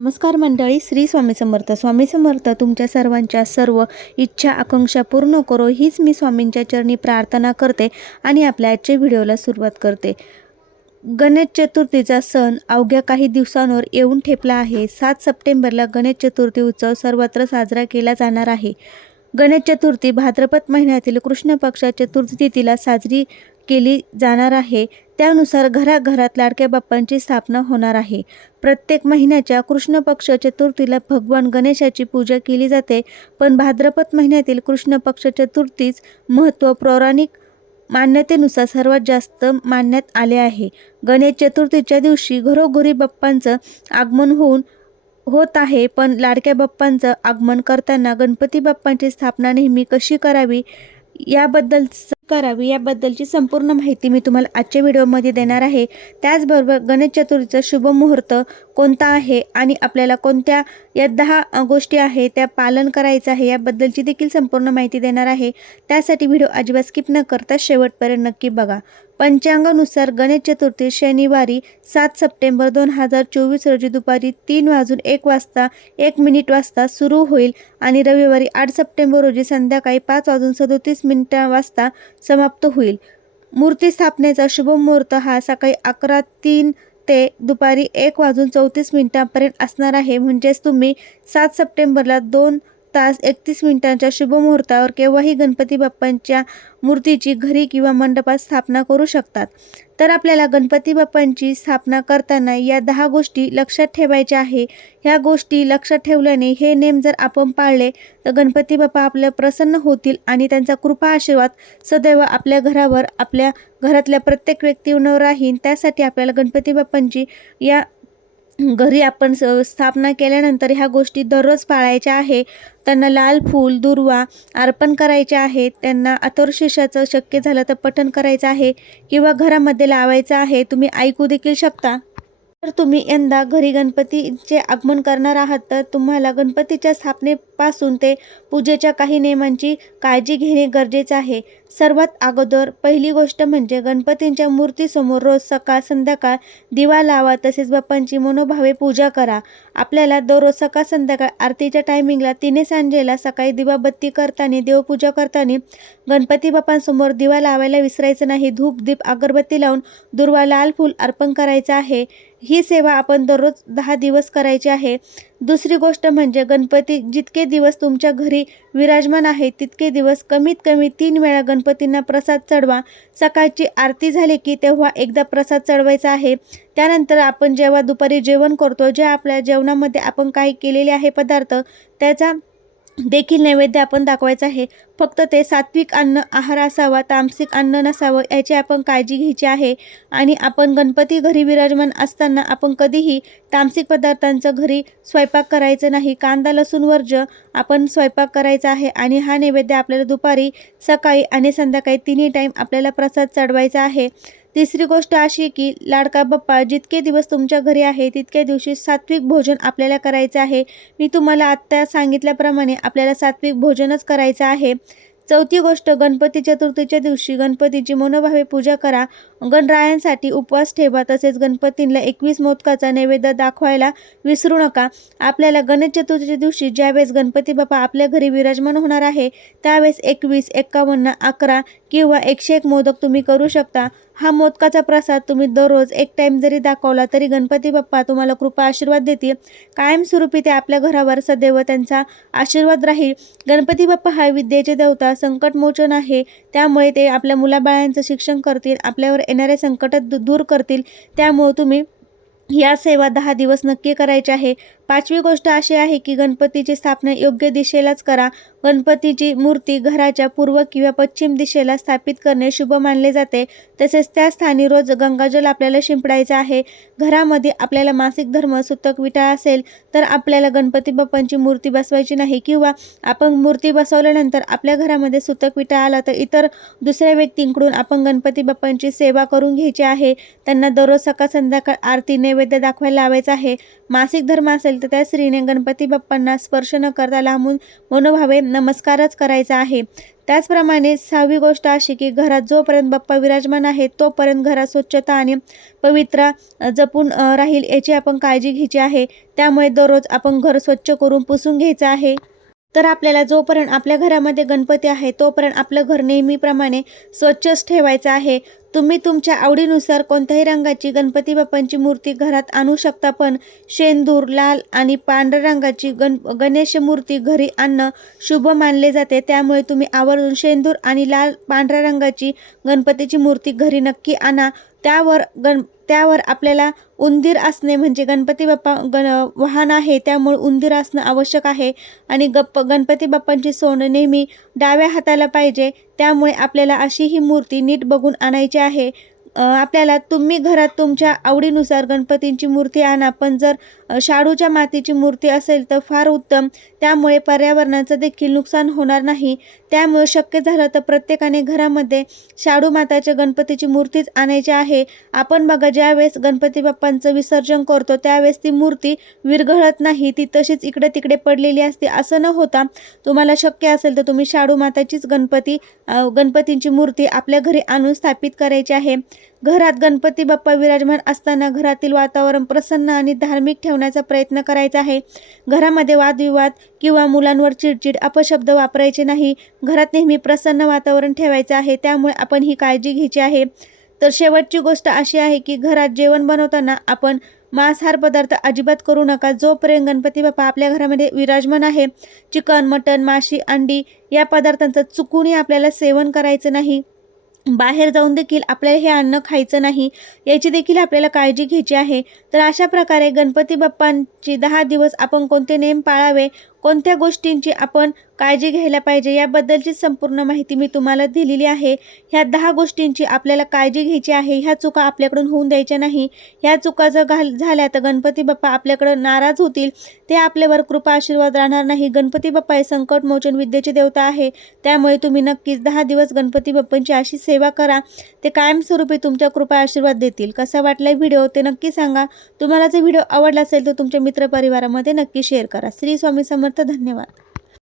नमस्कार मंडळी श्री स्वामी समर्थ. स्वामी समर्थ तुमच्या सर्वांच्या सर्व इच्छा आकांक्षा पूर्ण करो. हीच मी स्वामींच्या चरणी प्रार्थना करते आणि आपल्या आजच्या व्हिडिओला सुरुवात करते. गणेश चतुर्थीचा सण अवघ्या काही दिवसांवर येऊन ठेपला आहे. सात सप्टेंबरला गणेश चतुर्थी उत्सव सर्वत्र साजरा केला जाणार आहे. गणेश चतुर्थी भाद्रपद महिन्यातील कृष्ण पक्षाच्या चतुर्थी तिथीला साजरी केली जाणार आहे. त्यानुसार घराघरात लाडक्या बाप्पांची स्थापना होणार आहे. प्रत्येक महिन्याच्या कृष्ण पक्ष चतुर्थीला भगवान गणेशाची पूजा केली जाते. पण भाद्रपद महिन्यातील कृष्ण पक्ष चतुर्थीच महत्त्व पौराणिक मान्यतेनुसार सर्वात जास्त मानण्यात आले आहे. गणेश चतुर्थीच्या दिवशी घरोघरी बाप्पांचं आगमन होऊन होत आहे पण लाडक्या बाप्पांचं आगमन करताना गणपती बाप्पांची स्थापना नेहमी कशी करावी याबद्दल करावी याबद्दलची संपूर्ण माहिती मी तुम्हाला आजच्या व्हिडिओमध्ये देणार आहे. त्याचबरोबर गणेश चतुर्थीचा शुभ मुहूर्त कोणता आहे आणि आपल्याला कोणत्या या दहा गोष्टी आहे त्या पालन करायचं आहे याबद्दलची देखील संपूर्ण माहिती देणार आहे. त्यासाठी व्हिडिओ अजिबात स्किप न करता शेवटपर्यंत नक्की बघा. पंचांगानुसार गणेश चतुर्थी शनिवारी सात सप्टेंबर दोन हजार चोवीस रोजी दुपारी तीन वाजून एक वाजता एक मिनिट वाजता सुरू होईल आणि रविवारी आठ सप्टेंबर रोजी संध्याकाळी पाच वाजून सदोतीस मिनिटा वाजता समाप्त होईल. मूर्ती स्थापनेचा शुभ मुहूर्त हा सकाळी अकरा तीन ते दुपारी एक वाजून चौतीस मिनिटांपर्यंत असणार आहे. म्हणजेच तुम्ही सात सप्टेंबरला दोन तास एकतीस मिनिटांच्या शुभमुहूर्तावर केव्हाही गणपती बाप्पांच्या मूर्तीची घरी किंवा मंडपात स्थापना करू शकतात. तर आपल्याला गणपती बाप्पांची स्थापना करताना या दहा गोष्टी लक्षात ठेवायच्या आहे. ह्या गोष्टी लक्षात ठेवल्याने हे नेम जर आपण पाळले तर गणपती बाप्पा आपल्या प्रसन्न होतील आणि त्यांचा कृपा आशीर्वाद सदैव आपल्या घरावर आपल्या घरातल्या प्रत्येक व्यक्तीवर राहील त्यासाठी आपल्याला गणपती बाप्पांची या घरी आपण स स्थापना केल्यानंतर ह्या गोष्टी दररोज पाळायच्या आहे. त्यांना लाल फूल दुर्वा अर्पण करायचे आहे. त्यांना अथर्वशीर्षाचं शक्य झालं तर पठण करायचं आहे किंवा घरामध्ये लावायचं आहे. तुम्ही ऐकू देखील शकता. तर तुम्ही यंदा घरी गणपतीचे आगमन करणार आहात तर तुम्हाला गणपतीच्या स्थापनेपासून ते पूजेच्या काही नियमांची काळजी घेणे गरजेचे आहे. सर्वात अगोदर पहिली गोष्ट म्हणजे गणपतींच्या मूर्तीसमोर रोज सकाळ संध्याकाळ दिवा लावा तसेच बाप्पांची मनोभावे पूजा करा. आपल्याला दररोज सकाळ संध्याकाळ आरतीच्या टायमिंगला तिने सांजेला सकाळी दिवाबत्ती करताना देवपूजा करताना गणपती बाप्पांसमोर दिवा लावायला विसरायचं नाही. धूप दीप अगरबत्ती लावून दुर्वा लाल फूल अर्पण करायचं आहे. ही सेवा आपण दररोज दहा दिवस करायची आहे. दुसरी गोष्ट म्हणजे गणपती जितके दिवस तुमच्या घरी विराजमान आहे तितके दिवस कमीत कमी तीन वेळा गण गणपतींना प्रसाद चढवा. सकाळची आरती झाली की तेव्हा एकदा प्रसाद चढवायचा आहे. त्यानंतर आपण जेव्हा दुपारी जेवण करतो जे आपल्या जेवणामध्ये आपण काही केलेले आहे पदार्थ त्याचा देखील नैवेद्य आपण दाखवायचं आहे. फक्त ते सात्विक अन्न आहार असावा तामसिक अन्न नसावं याची आपण काळजी घ्यायची आहे. आणि आपण गणपती घरी विराजमान असताना आपण कधीही तामसिक पदार्थांचं घरी स्वयंपाक करायचं नाही. कांदा लसूण वर्ज आपण स्वयंपाक करायचा आहे आणि हा नैवेद्य आपल्याला दुपारी सकाळी आणि संध्याकाळी तिन्ही टाईम आपल्याला प्रसाद चढवायचा आहे. तिसरी गोष्ट अशी की लाडका बाप्पा जितके दिवस तुमच्या घरी आहे तितक्या दिवशी सात्विक भोजन आपल्याला करायचं आहे. मी तुम्हाला आत्ता सांगितल्याप्रमाणे आपल्याला सात्विक भोजनच करायचं आहे. चौथी गोष्ट गणपती चतुर्थीच्या दिवशी गणपतीची मनोभावे पूजा करा. गणरायांसाठी उपवास ठेवा तसेच गणपतींना एकवीस मोदकाचा नैवेद्य दाखवायला विसरू नका. आपल्याला गणेश चतुर्थीच्या दिवशी ज्यावेळेस गणपती बाप्पा आपल्या घरी विराजमान होणार आहे त्यावेळेस एकवीस एक्कावन्न अकरा किंवा एकशे एक मोदक तुम्ही करू शकता. हा मोदकाचा प्रसाद तुम्ही दररोज एक टाईम जरी दाखवला तरी गणपती बाप्पा तुम्हाला कृपा आशीर्वाद देतील. कायमस्वरूपी ते आपल्या घरावर सदैव त्यांचा आशीर्वाद राहील. गणपती बाप्पा हा विद्येचे देवता संकटमोचन आहे. त्यामुळे ते आपल्या मुलाबाळांचं शिक्षण करतील आपल्यावर येणारे संकट दू- दूर करतील. त्यामुळे तुम्ही या सेवा दहा दिवस नक्की करायच्या आहे. पाचवी गोष्ट अशी आहे की गणपतीची स्थापना योग्य दिशेलाच करा. गणपतीची मूर्ती घराच्या पूर्व किंवा पश्चिम दिशेला स्थापित करणे शुभ मानले जाते. तसेच त्या स्थानी रोज गंगाजल आपल्याला शिंपडायचं आहे. घरामध्ये आपल्याला मासिक धर्म सुतक विटाळ असेल तर आपल्याला गणपती बाप्पांची मूर्ती बसवायची नाही किंवा आपण मूर्ती बसवल्यानंतर आपल्या घरामध्ये सुतक विटाळ आला तर इतर दुसऱ्या व्यक्तींकडून आपण गणपती बाप्पांची सेवा करून घ्यायची आहे. त्यांना दररोज सकाळ संध्याकाळ आरती नैवेद्य दाखवायला लावायचं आहे. मासिक धर्म असेल तर त्या स्त्रीने गणपती बाप्पांना स्पर्श न करता लांबून मनोभावे नमस्कारच करायचा आहे. त्याचप्रमाणे सहावी गोष्ट अशी की घरात जोपर्यंत बाप्पा विराजमान आहे तोपर्यंत घरात स्वच्छता आणि पवित्रा जपून राहील याची आपण काळजी घ्यायची आहे. त्यामुळे दररोज आपण घर स्वच्छ करून पुसून घ्यायचं आहे. तर आपल्याला जोपर्यंत आपल्या घरामध्ये गणपती आहे तोपर्यंत आपलं घर नेहमीप्रमाणे स्वच्छच ठेवायचं आहे. तुम्ही तुमच्या आवडीनुसार कोणत्याही रंगाची गणपती बाप्पांची मूर्ती घरात आणू शकता पण शेंदूर लाल आणि पांढऱ्या रंगाची गण गणेश मूर्ती घरी आणणं शुभ मानले जाते. त्यामुळे तुम्ही आवर्जून शेंदूर आणि लाल पांढऱ्या रंगाची गणपतीची मूर्ती घरी नक्की आणा. त्यावर गण त्यावर आपल्याला उंदीर असणे म्हणजे गणपती बाप्पा गण वाहन आहे त्यामुळे उंदीर असणं आवश्यक आहे. आणि गप्प गणपती बाप्पांची सोनं नेहमी डाव्या हाताला पाहिजे त्यामुळे आपल्याला अशी ही मूर्ती नीट बघून आणायची आहे. आपल्याला तुम्ही घरात तुमच्या आवडीनुसार गणपतींची मूर्ती आणा पण जर शाडूच्या मातीची मूर्ती असेल तर फार उत्तम. त्यामुळे पर्यावरणाचं देखील नुकसान होणार नाही. त्यामुळे शक्य झालं तर प्रत्येकाने घरामध्ये शाडू माताच्या गणपतीची मूर्तीच आणायची आहे. आपण बघा ज्यावेळेस गणपती बाप्पांचं विसर्जन करतो त्यावेळेस ती मूर्ती विरघळत नाही. ती तशीच इकडे तिकडे पडलेली असते असं न होता तुम्हाला शक्य असेल तर तुम्ही शाडू माताचीच गणपती गणपतींची मूर्ती आपल्या घरी आणून स्थापित करायची आहे. घरात गणपती बाप्पा विराजमान असताना घरातील वातावरण प्रसन्न आणि धार्मिक ठेवण्याचा प्रयत्न करायचा आहे. घरामध्ये वादविवाद किंवा मुलांवर चिडचिड अपशब्द वापरायचे नाही. घरात नेहमी प्रसन्न वातावरण ठेवायचं आहे त्यामुळे आपण ही काळजी घ्यायची आहे. तर शेवटची गोष्ट अशी आहे की घरात जेवण बनवताना आपण मांसाहार पदार्थ अजिबात करू नका. जोपर्यंत गणपती बाप्पा आपल्या घरामध्ये विराजमान आहे चिकन मटन माशी अंडी या पदार्थांचं चुकूनही आपल्याला सेवन करायचं नाही. बाहेर जाऊन देखील आपल्याला हे अन्न खायचं नाही याची देखील आपल्याला काळजी घ्यायची आहे. तर अशा प्रकारे गणपती बाप्पांची दहा दिवस आपण कोणते नेम पाळावे कोणत्या गोष्टींची आपण काळजी घ्यायला पाहिजे याबद्दलची संपूर्ण माहिती मी तुम्हाला दिलेली आहे. ह्या दहा गोष्टींची आपल्याला काळजी घ्यायची आहे. ह्या चुका आपल्याकडून होऊन द्यायच्या नाही. ह्या चुका जर घाल झाल्या तर गणपती बाप्पा आपल्याकडं नाराज होतील. ते आपल्यावर कृपा आशीर्वाद राहणार नाही. गणपती बाप्पा हे संकट मोचन विद्येचे देवता आहे. त्यामुळे तुम्ही नक्कीच दहा दिवस गणपती बाप्पांची अशी सेवा करा. ते कायमस्वरूपी तुमच्या कृपा आशीर्वाद देतील. कसा वाटला व्हिडिओ ते नक्की सांगा. तुम्हाला जर व्हिडिओ आवडला असेल तर तुमच्या मित्रपरिवारामध्ये नक्की शेअर करा. श्री स्वामी समर्थ धन्यवाद.